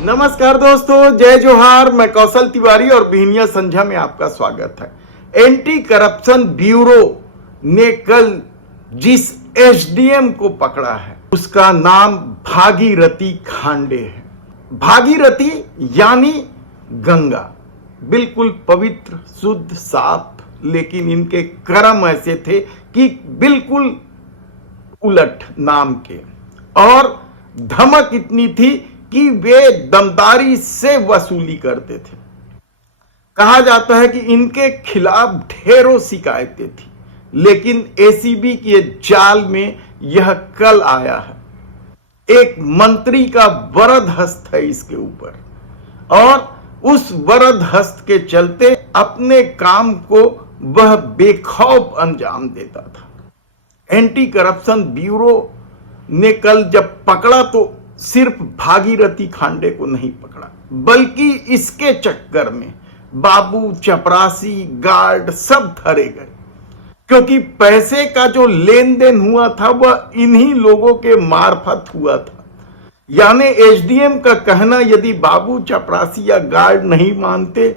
नमस्कार दोस्तों, जय जोहार। मैं कौशल तिवारी और बिहनिया संझा में आपका स्वागत है। एंटी करप्शन ब्यूरो ने कल जिस एसडीएम को पकड़ा है उसका नाम भागीरथी खांडे है। भागीरथी यानी गंगा, बिल्कुल पवित्र, शुद्ध, साफ, लेकिन इनके कर्म ऐसे थे कि बिल्कुल उलट नाम के, और धमक इतनी थी कि वे दमदारी से वसूली करते थे। कहा जाता है कि इनके खिलाफ ढेरों शिकायतें थी, लेकिन एसीबी के जाल में यह कल आया है। एक मंत्री का वरद हस्त है इसके ऊपर, और उस वरद हस्त के चलते अपने काम को वह बेखौफ अंजाम देता था। एंटी करप्शन ब्यूरो ने कल जब पकड़ा तो सिर्फ भागीरथी खांडे को नहीं पकड़ा, बल्कि इसके चक्कर में बाबू, चपरासी, गार्ड सब धरे गए, क्योंकि पैसे का जो लेन देन हुआ था वह इन्हीं लोगों के मार्फत हुआ था। यानी एसडीएम का कहना यदि बाबू, चपरासी या गार्ड नहीं मानते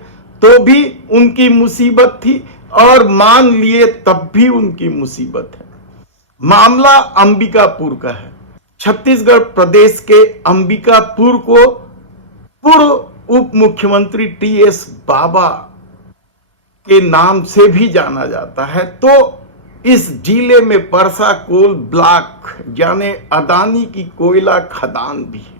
तो भी उनकी मुसीबत थी, और मान लिए तब भी उनकी मुसीबत है। मामला अंबिकापुर का है। छत्तीसगढ़ प्रदेश के अंबिकापुर को पूर्व उप मुख्यमंत्री टीएस बाबा के नाम से भी जाना जाता है। तो इस जिले में परसा कोल ब्लॉक यानी अदानी की कोयला खदान भी है।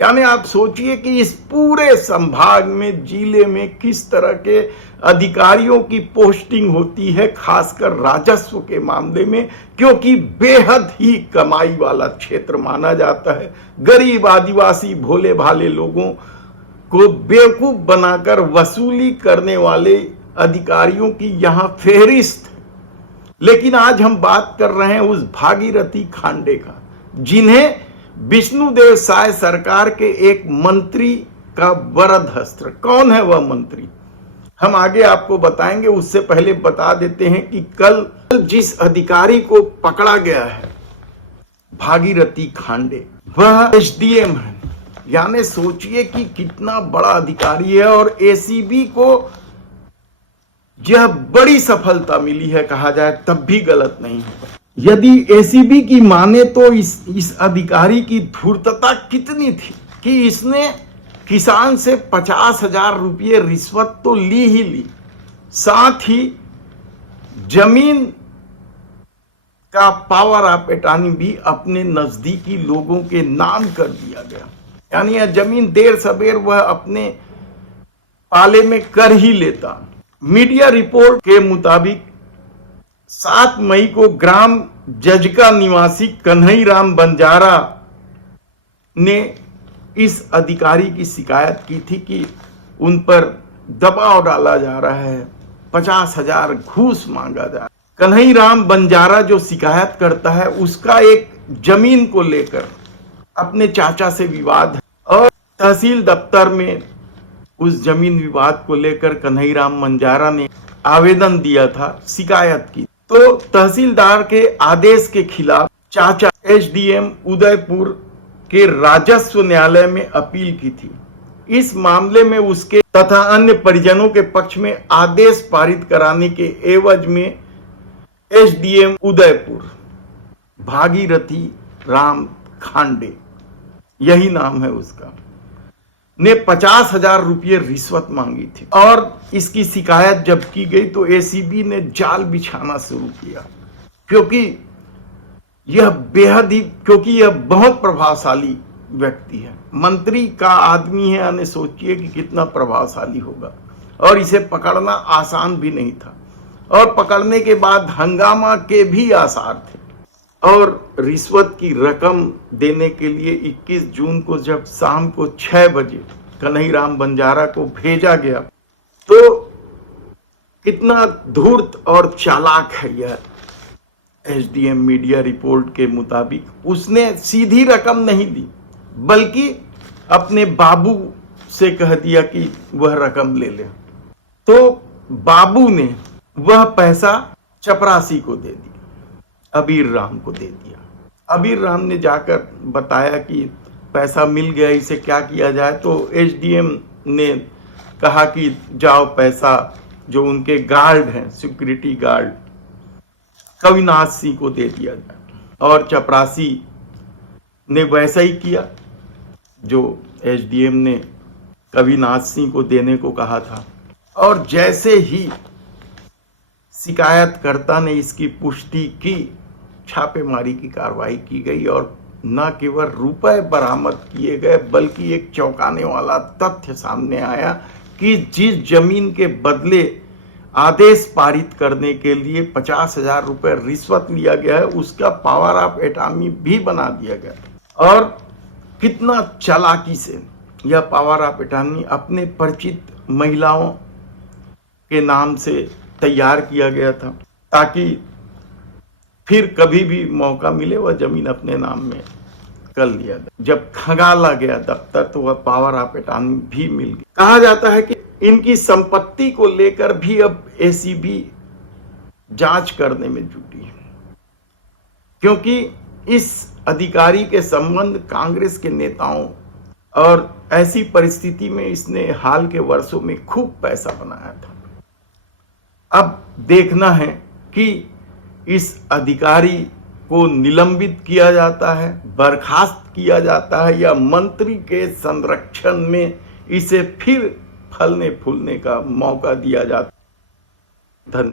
यानी आप सोचिए कि इस पूरे संभाग में, जिले में किस तरह के अधिकारियों की पोस्टिंग होती है, खासकर राजस्व के मामले में, क्योंकि बेहद ही कमाई वाला क्षेत्र माना जाता है। गरीब, आदिवासी, भोले भाले लोगों को बेवकूफ बनाकर वसूली करने वाले अधिकारियों की यहां फेहरिस्त है। लेकिन आज हम बात कर रहे हैं उस भागीरथी खांडे का, जिन्हें विष्णुदेव साय सरकार के एक मंत्री का वरद हस्त। कौन है वह मंत्री, हम आगे आपको बताएंगे। उससे पहले बता देते हैं कि कल जिस अधिकारी को पकड़ा गया है भागीरथी खांडे, वह एसडीएम है। यानी सोचिए कि कितना बड़ा अधिकारी है, और एसीबी को यह बड़ी सफलता मिली है, कहा जाए तब भी गलत नहीं है। यदि एसीबी की माने तो इस अधिकारी की धूर्तता कितनी थी कि इसने किसान से 50,000 रुपये रिश्वत तो ली ही ली, साथ ही जमीन का पावर ऑफ अटॉर्नी भी अपने नजदीकी लोगों के नाम कर दिया गया। यानी यह जमीन देर सबेर वह अपने पाले में कर ही लेता। मीडिया रिपोर्ट के मुताबिक 7 मई को ग्राम जजका निवासी कन्हैराम बंजारा ने इस अधिकारी की शिकायत की थी कि उन पर दबाव डाला जा रहा है, 50,000 घूस मांगा जा रहा है। कन्हैराम बंजारा जो शिकायत करता है उसका एक जमीन को लेकर अपने चाचा से विवाद है, और तहसील दफ्तर में उस जमीन विवाद को लेकर कन्हैराम बंजारा ने आवेदन दिया था, शिकायत की। तो तहसीलदार के आदेश के खिलाफ चाचा एसडीएम उदयपुर के राजस्व न्यायालय में अपील की थी। इस मामले में उसके तथा अन्य परिजनों के पक्ष में आदेश पारित कराने के एवज में एसडीएम उदयपुर भागीरथी राम खांडे, यही नाम है उसका, ने 50,000 रुपये रिश्वत मांगी थी। और इसकी शिकायत जब की गई तो एसीबी ने जाल बिछाना शुरू किया, क्योंकि यह बहुत प्रभावशाली व्यक्ति है, मंत्री का आदमी है। यानी सोचिए कि कितना प्रभावशाली होगा, और इसे पकड़ना आसान भी नहीं था, और पकड़ने के बाद हंगामा के भी आसार थे। और रिश्वत की रकम देने के लिए 21 जून को जब शाम को 6 बजे कन्हैराम बंजारा को भेजा गया, तो कितना धूर्त और चालाक है यह एसडीएम। मीडिया रिपोर्ट के मुताबिक उसने सीधी रकम नहीं दी, बल्कि अपने बाबू से कह दिया कि वह रकम ले ले। तो बाबू ने वह पैसा चपरासी को दे दिया, अबीर राम को दे दिया। अबीर राम ने जाकर बताया कि पैसा मिल गया, इसे क्या किया जाए। तो एसडीएम ने कहा कि जाओ पैसा जो उनके गार्ड हैं, सिक्योरिटी गार्ड कविनाथ सिंह को दे दिया जाए। और चपरासी ने वैसा ही किया जो एसडीएम ने कविनाथ सिंह को देने को कहा था। और जैसे ही शिकायतकर्ता ने इसकी पुष्टि की, छापेमारी की कार्रवाई की गई और न केवल रुपए बरामद किए गए बल्कि एक चौंकाने वाला तथ्य सामने आया कि जिस जमीन के बदले आदेश पारित करने के लिए 50,000 रुपए रिश्वत लिया गया है, उसका पावर ऑफ अटॉर्नी भी बना दिया गया। और कितना चालाकी से यह पावर ऑफ अटॉर्नी अपने परिचित महिलाओं के नाम से तैयार किया गया था, ताकि फिर कभी भी मौका मिले वह जमीन अपने नाम में कर लिया जाए। जब खंगाला गया दफ्तर तो वह पावर ऑफ अटॉर्नी भी मिल गई। कहा जाता है कि इनकी संपत्ति को लेकर भी अब एसीबी जांच करने में जुटी है, क्योंकि इस अधिकारी के संबंध कांग्रेस के नेताओं, और ऐसी परिस्थिति में इसने हाल के वर्षों में खूब पैसा बनाया था। अब देखना है कि इस अधिकारी को निलंबित किया जाता है, बर्खास्त किया जाता है, या मंत्री के संरक्षण में इसे फिर फलने फूलने का मौका दिया जाता है।